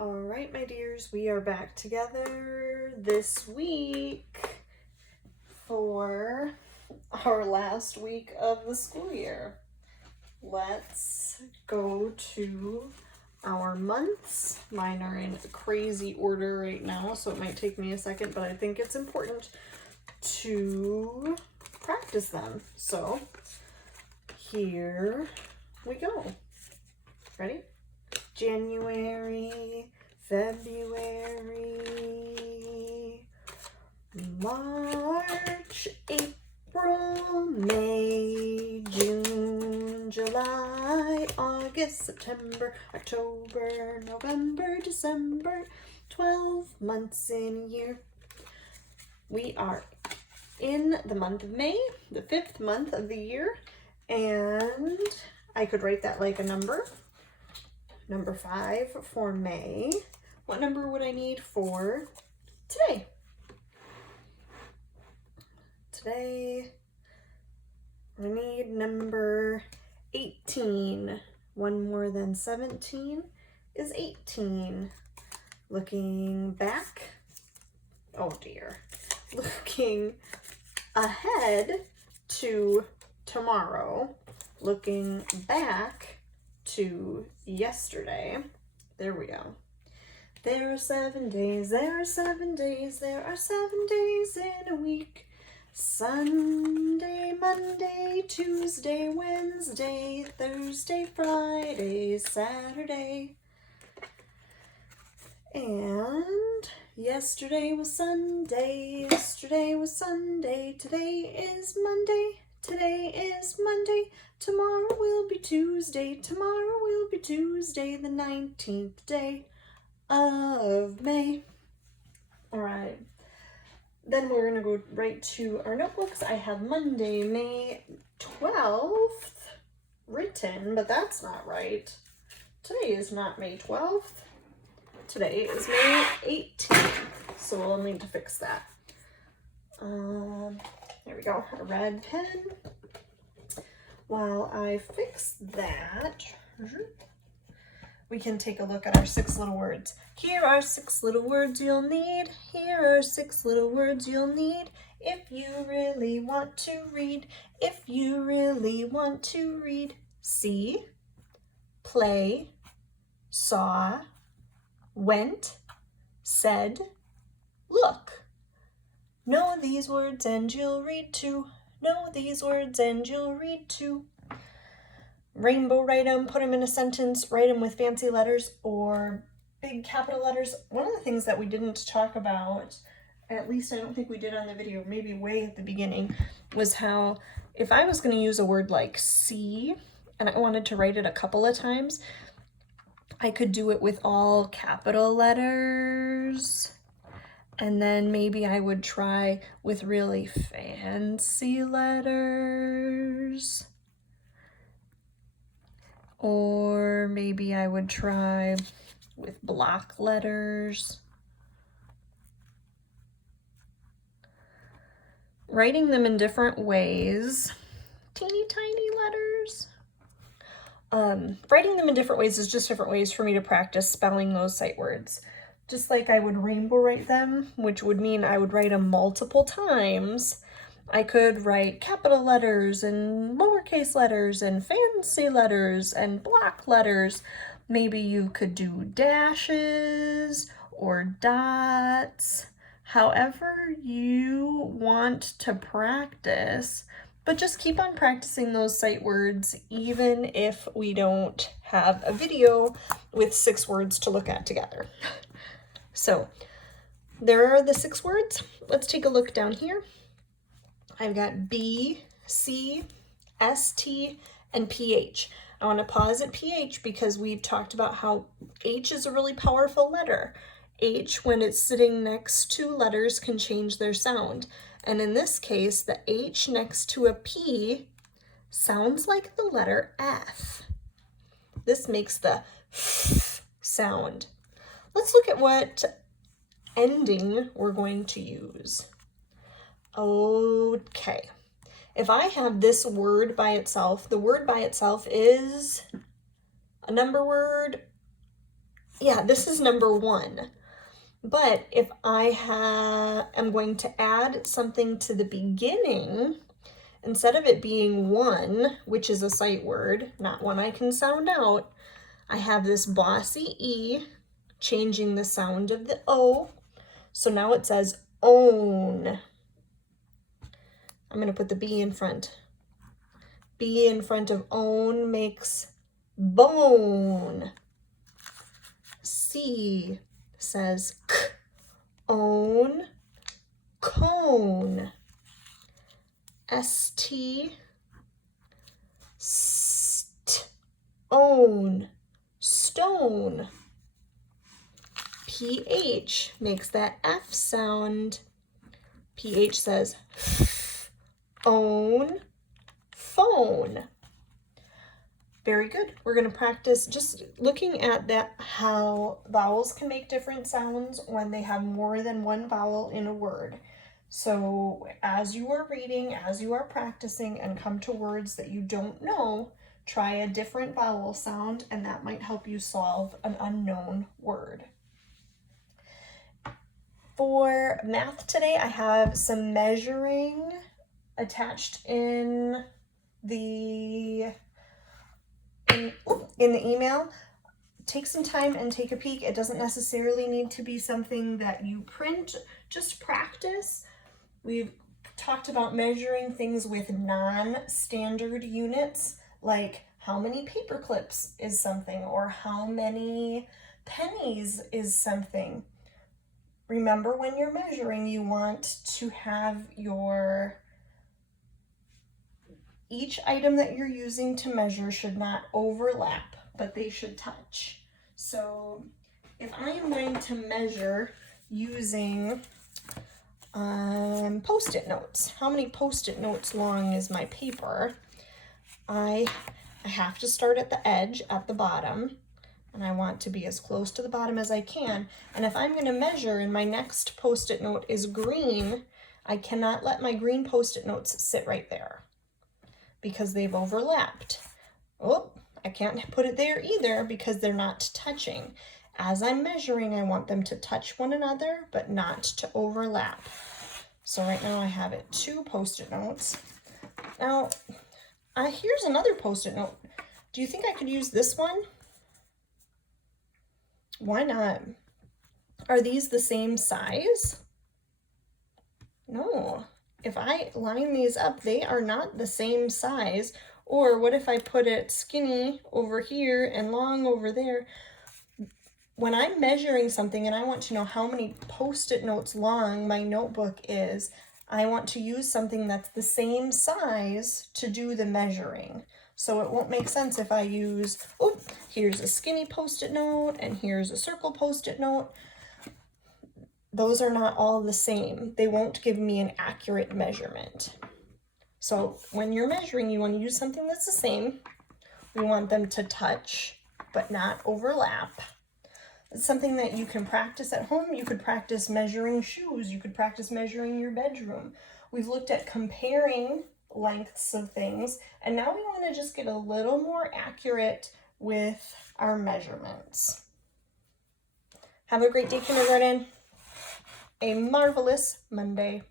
All right, my dears, we are back together this week for our last week of the school year. Let's go to our months. Mine are in crazy order right now, so it might take me a second, but I think it's important to practice them. So here we go. Ready? January, February, March, April, May, June, July, August, September, October, November, December, 12 months in a year. We are in the month of May, the 5th month of the year, and I could write that like a number. Number 5 for May. What number would I need for today? Today, I need number 18. 1 more than 17 is 18. Looking back, oh dear. Looking ahead to tomorrow, looking back to yesterday. There we go. There are 7 days, there are 7 days, there are 7 days in a week. Sunday, Monday, Tuesday, Wednesday, Thursday, Friday, Saturday. And yesterday was Sunday, yesterday was Sunday, today is Monday. Today is Monday, tomorrow will be Tuesday, tomorrow will be Tuesday, the 19th day of May. All right, then we're gonna go right to our notebooks. I have Monday, May 12th written, but that's not right. Today is not May 12th. Today is May 18th, so we'll need to fix that. There we go, a red pen. While I fix that, we can take a look at our 6 little words. Here are 6 little words you'll need. Here are 6 little words you'll need if you really want to read. If you really want to read. See, play, saw, went, said, look. Know these words and you'll read too. Know these words and you'll read too. Rainbow, write them, put them in a sentence, write them with fancy letters or big capital letters. One of the things that we didn't talk about, at least I don't think we did on the video, maybe way at the beginning, was how if I was going to use a word like see and I wanted to write it a couple of times, I could do it with all capital letters. And then maybe I would try with really fancy letters. Or maybe I would try with block letters. Writing them in different ways. Teeny tiny letters. Writing them in different ways is just different ways for me to practice spelling those sight words. Just like I would rainbow write them, which would mean I would write them multiple times. I could write capital letters and lowercase letters and fancy letters and block letters. Maybe you could do dashes or dots, however you want to practice. But just keep on practicing those sight words even if we don't have a video with 6 words to look at together. So there are the 6 words. Let's take a look down here. I've got B, C, S, T, and PH. I want to pause at PH because we've talked about how H is a really powerful letter. H, when it's sitting next to letters, can change their sound. And in this case, the H next to a P sounds like the letter F. This makes the F sound. Let's look at what ending we're going to use. Okay, if I have this word by itself, the word by itself is a number word yeah, this is number 1. But if I am going to add something to the beginning, instead of it being 1, which is a sight word, not one I can sound out, I have this bossy E changing the sound of the O. So now it says own. I'm going to put the B in front. B in front of own makes bone. C says k, own, cone. ST, st, own, stone. PH makes that F sound. PH says own, phone. Very good. We're going to practice just looking at that, how vowels can make different sounds when they have more than one vowel in a word. So as you are reading, as you are practicing and come to words that you don't know, try a different vowel sound, and that might help you solve an unknown word. For math today, I have some measuring attached in the email. Take some time and take a peek. It doesn't necessarily need to be something that you print, just practice. We've talked about measuring things with non-standard units, like how many paper clips is something, or how many pennies is something. Remember, when you're measuring, you want to have each item that you're using to measure should not overlap, but they should touch. So if I am going to measure using Post-it notes, how many Post-it notes long is my paper? I have to start at the edge at the bottom, and I want to be as close to the bottom as I can. And if I'm going to measure and my next Post-it note is green, I cannot let my green Post-it notes sit right there because they've overlapped. Oh, I can't put it there either because they're not touching. As I'm measuring, I want them to touch one another, but not to overlap. So right now I have it 2 Post-it notes. Now, here's another Post-it note. Do you think I could use this one? Why not? Are these the same size? No. If I line these up, they are not the same size. Or what if I put it skinny over here and long over there? When I'm measuring something and I want to know how many Post-it notes long my notebook is, I want to use something that's the same size to do the measuring. So it won't make sense if I use, oh, here's a skinny Post-it note and here's a circle Post-it note. Those are not all the same. They won't give me an accurate measurement. So when you're measuring, you want to use something that's the same. We want them to touch, but not overlap. It's something that you can practice at home. You could practice measuring shoes. You could practice measuring your bedroom. We've looked at comparing lengths of things, and now we want to just get a little more accurate with our measurements. Have a great day, kindergarten. A marvelous Monday.